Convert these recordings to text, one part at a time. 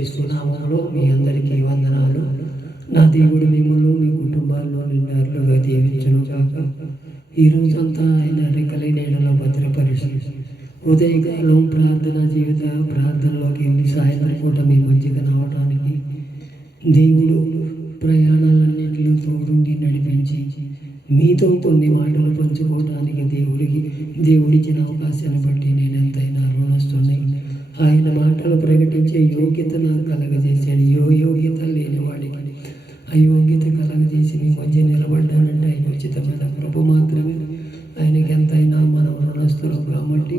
యేసుక్రీస్తు నామములో మీ అందరికీ వందనాలు. నా దేవుడు మిమ్మల్ని మీ కుటుంబాల్లో నిండారులుగా దీవించును గాక. ఈ రోజంతా ఆయన రెక్కల నీడలో భద్రపరిచి ఉదయకాలం ప్రార్థనలోకి వెళ్ళి సాయంత్రం పూట మీ మధ్యగా రావడానికి దేవుడు ప్రయాణాలన్నింటిలో తోడుండి నడిపించి మీతో కొన్ని మాటలు పంచుకోవడానికి దేవుడిచ్చిన అవకాశాన్ని బట్టి నేను ఎంతైనా రుణస్తున్నాయి. ఆయన మాటలు ప్రకటించే యోగ్యత నాకు కలగజేశాడు. యోగ్యత లేని వాడికి అయోగ్యత కలగజేసి మీ మధ్య నిలబడ్డానంటే ఆయన ఉచితమైన కృప మాత్రమే. ఆయనకి ఎంతైనా మనం రుణస్తులం కాబట్టి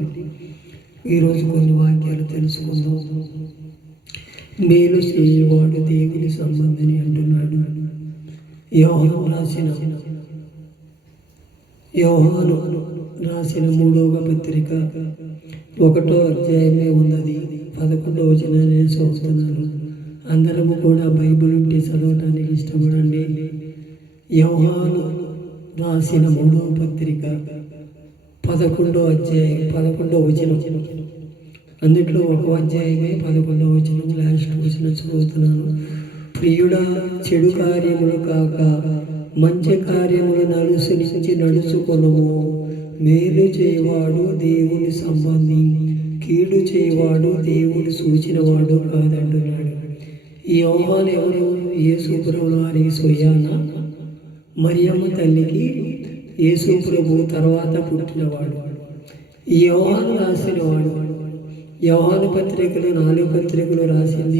ఈరోజు కొన్ని వాక్యాలు తెలుసుకుందాం. మేలు చేయవాడు దేవుని సంబంధిని అంటున్నాడు. యోహాను రాసిన 3వ పత్రిక 1వ అధ్యాయమే ఉన్నది. 11వ వచనాన్ని చదువుతున్నాను. అందరము కూడా బైబిల్ ఉంటే చదవటానికి ఇష్టపడండి. యోహాను రాసిన 3వ పత్రిక 11వ అధ్యాయం 11వ వచనం. అందుట్లో 1వ అధ్యాయమే 11వ వచనం లాస్ట్ వచనం చదువుతున్నాను. ప్రియుడా, చెడు కార్యములు కాక మంచి కార్యములు అనుసరించి నడుచుకొనుము. మేలు చేయవాడు దేవుని సంబంధి, కీడు చేయవాడు దేవుడు సూచినవాడు కాదంటున్నాడు. ఈ యోహాను ఎవరు? యేసు ప్రభువు వారి స్వయాన మరియమ్మ తల్లికి యేసు ప్రభు తర్వాత పుట్టినవాడు. ఈ యోహాను రాసినవాడు. యోహాను పత్రికలు 4 పత్రికలు రాసింది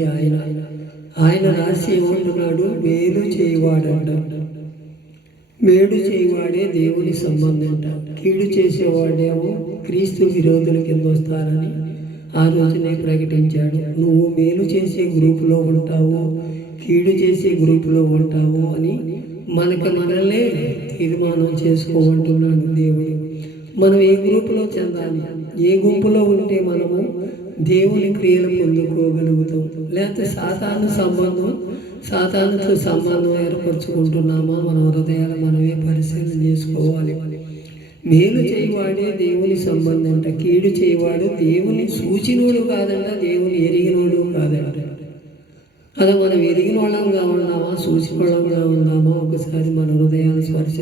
ఆయన రాసి ఏమంటున్నాడు? మేలు చేయవాడంట. మేలు చేయవాడే దేవుని సంబంధంట. కీడు చేసేవాడేమో క్రీస్తు విరోధుల కింద వస్తారని ఆ రోజునే ప్రకటించాడు. నువ్వు మేలు చేసే గ్రూపులో ఉంటావు, కీడు చేసే గ్రూపులో ఉంటావు అని మనల్నే తీర్మానం చేసుకోమంటున్నాడు దేవుడు. మనం ఏ గ్రూపులో చెందాలి, ఏ గుంపులో ఉంటే మనము దేవుని క్రియలు పొందుకోగలుగుతాం. లేకపోతే సాతానుతో సంబంధం ఏర్పరచుకుంటున్నామా? మన హృదయాలు మనమే పరిశీలన చేసుకోవాలి. మేలు చేయవాడే దేవుని సంబంధం అంట. కీడు చేయవాడు దేవుని సూచినోడు కాదంట, దేవుని ఎరిగినోడు కాదంట. అలా మనం ఎరిగిన వాళ్ళంగా ఉన్నామా, సూచిన వాళ్ళంగా ఉన్నామా? ఒకసారి మన హృదయాన్ని స్పర్శ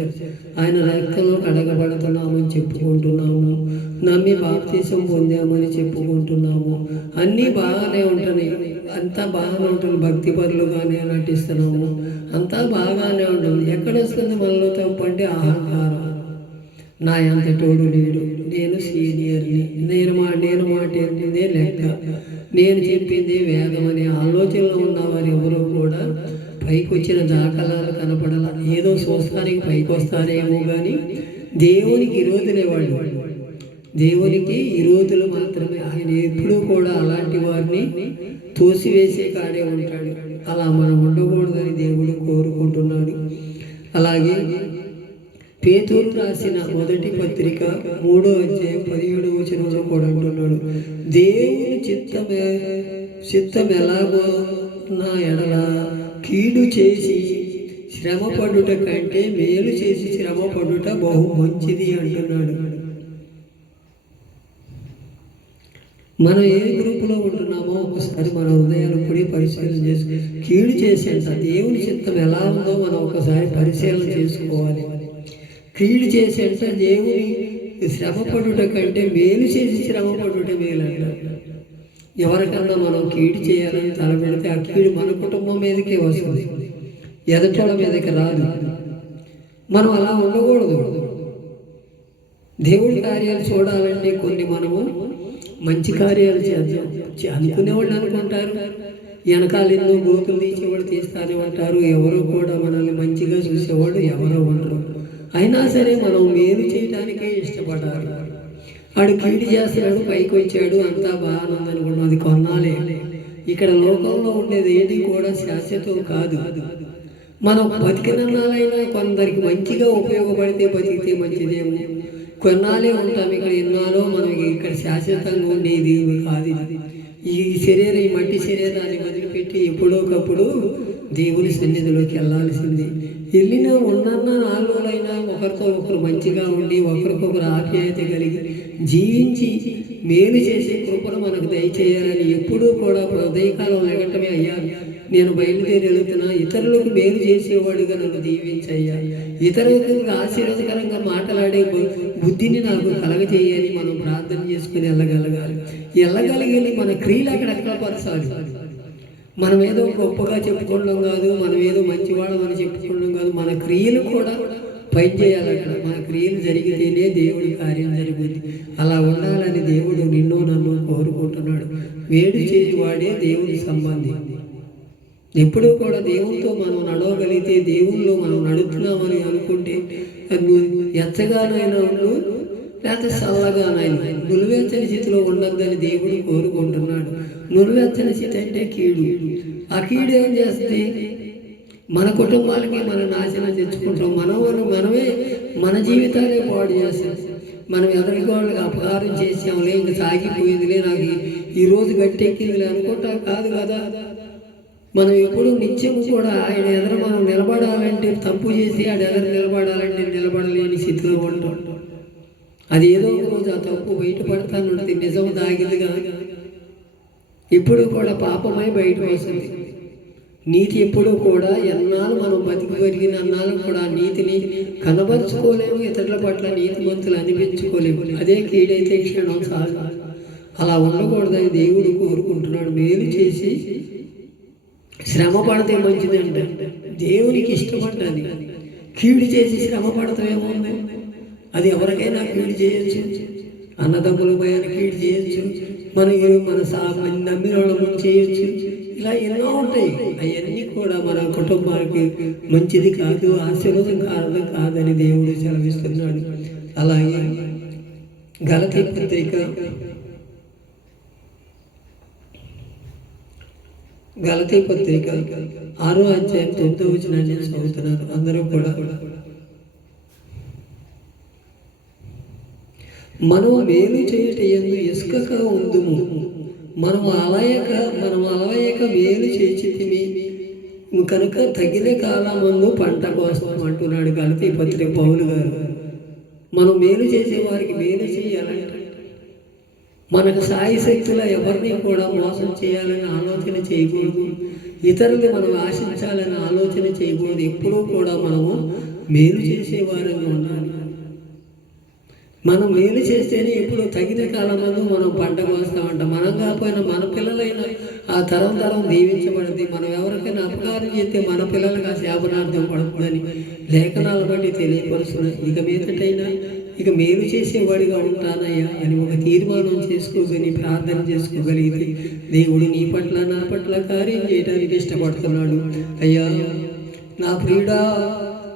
ఆయన రక్తంలో కడగబడుతున్నామని చెప్పుకుంటున్నాము, నమ్మి బాప్తీసం పొందామని చెప్పుకుంటున్నాము. అన్నీ బాగానే ఉంటున్నాయి, అంతా బాగానే ఉంటుంది. భక్తి పరులుగానే నటిస్తున్నాము, అంతా బాగానే ఉంటుంది. ఎక్కడ వస్తుంది మనలో తప్పు అంటే అహంకారం. నా అంతటోడు లేడు, నేను సీనియర్ని, నేను మాట్లాడిందే లెక్క, నేను చెప్పింది వేదం అనే ఆలోచనలో ఉన్నవారు ఎవరో కూడా పైకి వచ్చిన దాఖలాలు కనపడాల. ఏదో చూస్తానికి పైకి వస్తారేమో కానీ దేవునికి విరోధులే వాళ్ళు. దేవునికి విరోధులు మాత్రమే. ఆయన ఎప్పుడూ కూడా అలాంటి వారిని తోసివేసే కాడే ఉంటాడు. అలా మనం ఉండకూడదని దేవుడు కోరుకుంటున్నాడు. అలాగే పేతురు రాసిన 1వ పత్రిక 3వ అధ్యాయం 17వ వచనంలో కూడా అంటున్నాడు, దేవుని చిత్తం ఎలాగో నా ఎడల కీడు చేసి శ్రమపడుట కంటే మేలు చేసి శ్రమపడుట బహు మంచిది అంటున్నాడు. మనం ఏ గ్రూపులో ఉంటున్నామో ఒకసారి మన హృదయాలు కూడా పరిశీలన చేసి కీడు చేసేంత దేవుని చిత్తం ఎలా ఉందో మనం ఒకసారి పరిశీలన చేసుకోవాలి. కీడు చేసేంత దేవుని శ్రమపడుట కంటే మేలు చేసి శ్రమపడుట మేలంట. ఎవరికన్నా మనం కీడు చేయాలని తలపెడితే ఆ కీడు మన కుటుంబం మీదకే వస్తుంది, ఎదటోళ్ళ మీదకి రాదు. మనం అలా ఉండకూడదు. దేవుడి కార్యాలు చూడాలంటే కొన్ని మనము మంచి కార్యాలు చేద్దాం. అనుకునేవాళ్ళు అనుకుంటారు, వెనకాల ఎన్నో గోతులు తీసేవాళ్ళు తీస్తానే ఉంటారు. ఎవరు కూడా మనల్ని మంచిగా చూసేవాళ్ళు ఎవరో ఉండరు. అయినా సరే మనం మేలు చేయడానికే ఇష్టపడాలి. వాడు కీడు చేస్తున్నాడు, పైకి వచ్చాడు, అంతా బాగానే ఉందనుకున్నాం. అది కొన్నాలే. ఇక్కడ లోకంలో ఉండేది ఏది కూడా శాశ్వతం కాదు. మనం బతికినాలైనా కొందరికి మంచిగా ఉపయోగపడితే బతికితే మంచిదేమో. కొన్నాళ్ళే ఉంటాం ఇక్కడ, ఎన్నాలో మనకి ఇక్కడ శాశ్వతంగా ఉండేది కాదు. ఈ మట్టి శరీరాన్ని వదిలిపెట్టి ఎప్పుడోకప్పుడు దేవుని సన్నిధిలోకి వెళ్ళాల్సింది. వెళ్ళినా ఉన్నన్నా 4 రోజులైనా ఒకరితో ఒకరు మంచిగా ఉండి ఒకరికొకరు ఆప్యాయత కలిగి జీవించి మేలు చేసే కృపను మనకు దయచేయాలని ఎప్పుడూ కూడా ఉదయకాలం లెగటమే, అయ్యా నేను బయలుదేరి వెళుతున్నా, ఇతరులకు మేలు చేసేవాడుగా నన్ను దీవించయ్యా, ఇతరులకు ఆశీర్వాదకరంగా మాట్లాడే బుద్ధిని నాకు కలగజేయని మనం ప్రార్థన చేసుకుని వెళ్ళగలిగి మన క్రియలు అక్కడ పరచాలి. మనం ఏదో గొప్పగా చెప్పుకోవడం కాదు, మనం ఏదో మంచివాళ్ళం అని చెప్పుకోవడం కాదు, మన క్రియలు కూడా పని చేయాలి. అక్కడ మన క్రియలు జరిగితేనే దేవుడి కార్యం జరుగుతుంది. అలా ఉండాలని దేవుడు నిన్ను నన్ను కోరుకుంటున్నాడు. మేలు చేసేవాడే దేవుడి సంబంధి. ఎప్పుడూ కూడా దేవునితో మనం నడవగలిగితే, దేవుల్లో మనం నడుస్తున్నామని అనుకుంటే ఎచ్చగానైనా ఉండు లేకపోతే చల్లగానైనా నులివెచ్చని స్థితిలో ఉండద్దని దేవుడు కోరుకుంటున్నాడు. నులివెచ్చని స్థితి అంటే కీడు. ఆ కీడు ఏం చేస్తుంది? మన కుటుంబాలకి మనం నాశనం తెచ్చుకుంటాం. మనమే మన జీవితాలే పాడు చేస్తాం. మనం ఎదుటి వాళ్ళకి అపకారం చేసాంలే, ఇంకా సాగిపోయిందిలే, నాకు ఈరోజు గట్టెక్కిందిలే అనుకుంటా కాదు కదా. మనం ఎప్పుడు నిత్యం కూడా ఆయన ఎదురు మనం నిలబడాలంటే, తప్పు చేసి ఆడ ఎదురు నిలబడాలంటే నిలబడలేని స్థితిలో ఉంటాం. అది ఏదో ఒక రోజు ఆ తప్పు బయటపడతానుంటుంది. నిజం దాగిదిగా ఎప్పుడు కూడా పాపమై బయటకు వస్తుంది. నీతి ఎప్పుడూ కూడా ఎన్నాళ్ళు మనం బతికి పెరిగిన అన్నాళ్ళు కూడా నీతిని కనబరుచుకోలేము, ఇతరుల పట్ల నీతిమంతులు అనిపించుకోలేము. అదే కీడైతే క్షణం సాగు. అలా ఉండకూడదని దేవుడు కోరుకుంటున్నాడు. మేలు చేసి శ్రమ పడితే మంచిదంటే దేవునికి ఇష్టపడ్డది. కీడు చేసి శ్రమ పడతామేముంది? అది ఎవరికైనా కీడు చేయొచ్చు. అన్నదమ్ముల పైన కీడు చేయొచ్చు, మన నమ్మిన వాళ్ళ చేయొచ్చు. ఇలా ఎన్నో ఉంటాయి. అవన్నీ కూడా మన కుటుంబానికి మంచిది కాదు, ఆశీర్వాదం కాదని దేవుడు సెలవిస్తున్నాడు. అలాగే గలతీ పత్రిక 6వ అధ్యాయం 9వ వచనాన్ని చదువుతున్నారు అందరూ కూడా. మనం మేలు చేయుట యందు ఇసుకగా ఉందుము, మనం అలయక మేలు చేసితిమి కనుక తగిన కాలమందు పంట కోసం అంటున్నాడు గలతీ పత్రిక పౌలు గారు. మనం మేలు చేసే వారికి మేలు చేయాలంటే మనకు సాయి శక్తుల ఎవరిని కూడా మోసం చేయాలని ఆలోచన చేయకూడదు. ఇతరులు మనం ఆశించాలని ఆలోచన చేయకూడదు. ఎప్పుడూ కూడా మనము మేలు చేసేవారంగా ఉండాలి. మనం మేలు చేస్తేనే ఎప్పుడు తగిన కాలమందు మనం పంట కోస్తామంట. మనం కాకపోయినా మన పిల్లలైనా ఆ తరం దీవించబడింది. మనం ఎవరికైనా అపకారం చేస్తే మన పిల్లలకు ఆ శాపనార్థం పడుతుందని లేఖనాలు బట్టి తెలియపరుస్తున్నాయి. ఇక మీదటైనా ఇక మేలు చేసేవాడిగా ఉంటానయ్యా అని ఒక తీర్మానం చేసుకోగలి ప్రార్థన చేసుకోగలిగితే దేవుడు నీ పట్ల నా పట్ల కార్యం చేయడానికి ఇష్టపడుతున్నాడు. అయ్యా నా ప్రియుడా,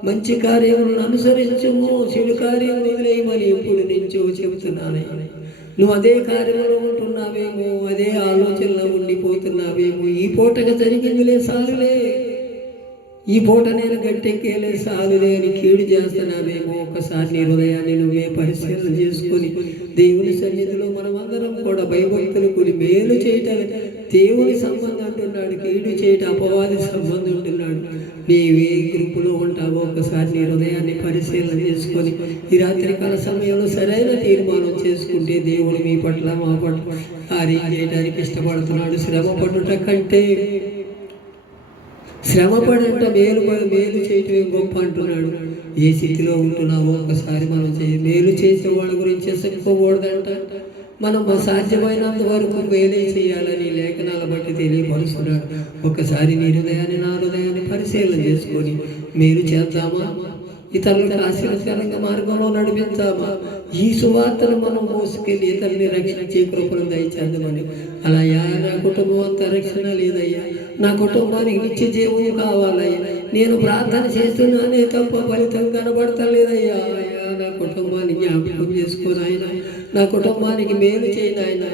మంచి కార్యములను అనుసరించము, చెడు కార్యం వదిలేయమని ఎప్పుడు నుంచో చెబుతున్నానయ్యా. నువ్వు అదే కార్యంలో ఉంటున్నావేమో, అదే ఆలోచనలో ఉండిపోతున్నావేమో. ఈ పూటగా జరిగిందిలే సాలులే, ఈ పూట నేను గట్టెక్కేలే సాలులే అని కీడు చేస్తున్నావేమో. ఒకసారి నీ హృదయాన్ని నువ్వే పరిశీలన చేసుకొని దేవుని సన్నిధిలో మనమందరం కూడా భయభక్తులు కొని మేలు చేయటం దేవుని సంబంధం అంటున్నాడు, కీడు చేయటం అపవాది సంబంధం అంటున్నాడు. నీవే గ్రూపులో ఉంటావో ఒకసారి నీ హృదయాన్ని పరిశీలన చేసుకొని ఈ రాత్రికాల సమయంలో సరైన తీర్మానం చేసుకుంటే దేవుడు మీ పట్ల మా పట్ల కార్యం చేయడానికి ఇష్టపడుతున్నాడు. శ్రమ పడుట కంటే శ్రమపడంట మేలు చేయటమే గొప్ప అంటున్నాడు. ఏ స్థితిలో ఉంటున్నావో ఒకసారి మనం మేలు చేసే వాళ్ళ గురించి చెప్పుకోకూడదంట. మనం సాధ్యమైనంత వరకు మేలే చేయాలని లేఖనాల బట్టి తెలియపరుస్తున్నాడు. ఒకసారి నీ హృదయాన్ని నా హృదయాన్ని పరిశీలన చేసుకొని మేలు చేద్దామా, ఇతరులకు ఆశీర్వాదకరంగా మార్గంలో నడిపించామా, ఈ సువార్తను మనం మోసుకెళ్ళి ఇతరుని రక్షించే కృపను దయచేద్దామని. అలా నా కుటుంబం అంతా రక్షణ లేదయ్యా, నా కుటుంబానికి నిత్య జీవం కావాలయ్యా, నేను ప్రార్థన చేస్తున్నానే తప్ప ఫలితం కనబడతలేదయ్యా. నా కుటుంబాన్ని జ్ఞాపకం చేసుకొని ఆయన నా కుటుంబానికి మేలు చేయను. ఆయన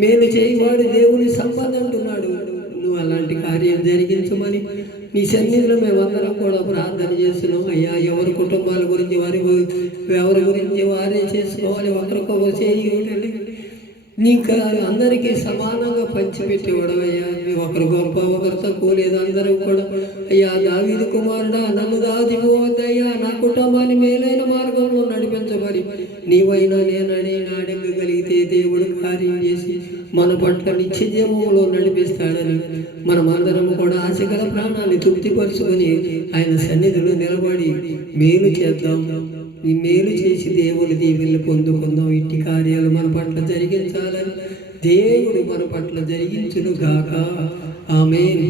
మేలు చేయవాడు దేవుని సంబంధం అంటున్నాడు. నువ్వు అలాంటి కార్యం జరిగించమని నీ సన్నిధిలో మేమందరం కూడా ప్రార్థన చేస్తున్నాం. అయ్యా ఎవరి కుటుంబాల గురించి ఎవరి గురించి వారే చేసుకోవాలి. ఒకరికొకరు చేయి నీకు అందరికీ సమానంగా పంచిపెట్టేవాడవయ్యా. ఒకరు గొప్ప ఒకరు తక్కువ లేదు, అందరూ కూడా అయ్యా దావీదు కుమారుడా నన్ను దాదిపోవద్దయ్యా, నా కుటుంబాన్ని మేలైన మార్గంలో నడిపించమని నీవైనా నేనని అడగగలిగితే దేవుడు కార్యం చేసి మన పట్ల నిత్య జీవంలో నడిపిస్తాడని మనమందరం కూడా ఆశగల ప్రాణాన్ని తృప్తిపరుచుకొని ఆయన సన్నిధిలో నిలబడి మేలు చేద్దాం. ఈ మేలు చేసి దేవుని దీవెనలు పొందుకుందాం. ఇట్టి కార్యాలు మన పట్ల జరిగించాలని దేవుడు మన పట్ల జరిగించును గాక. ఆమేన్.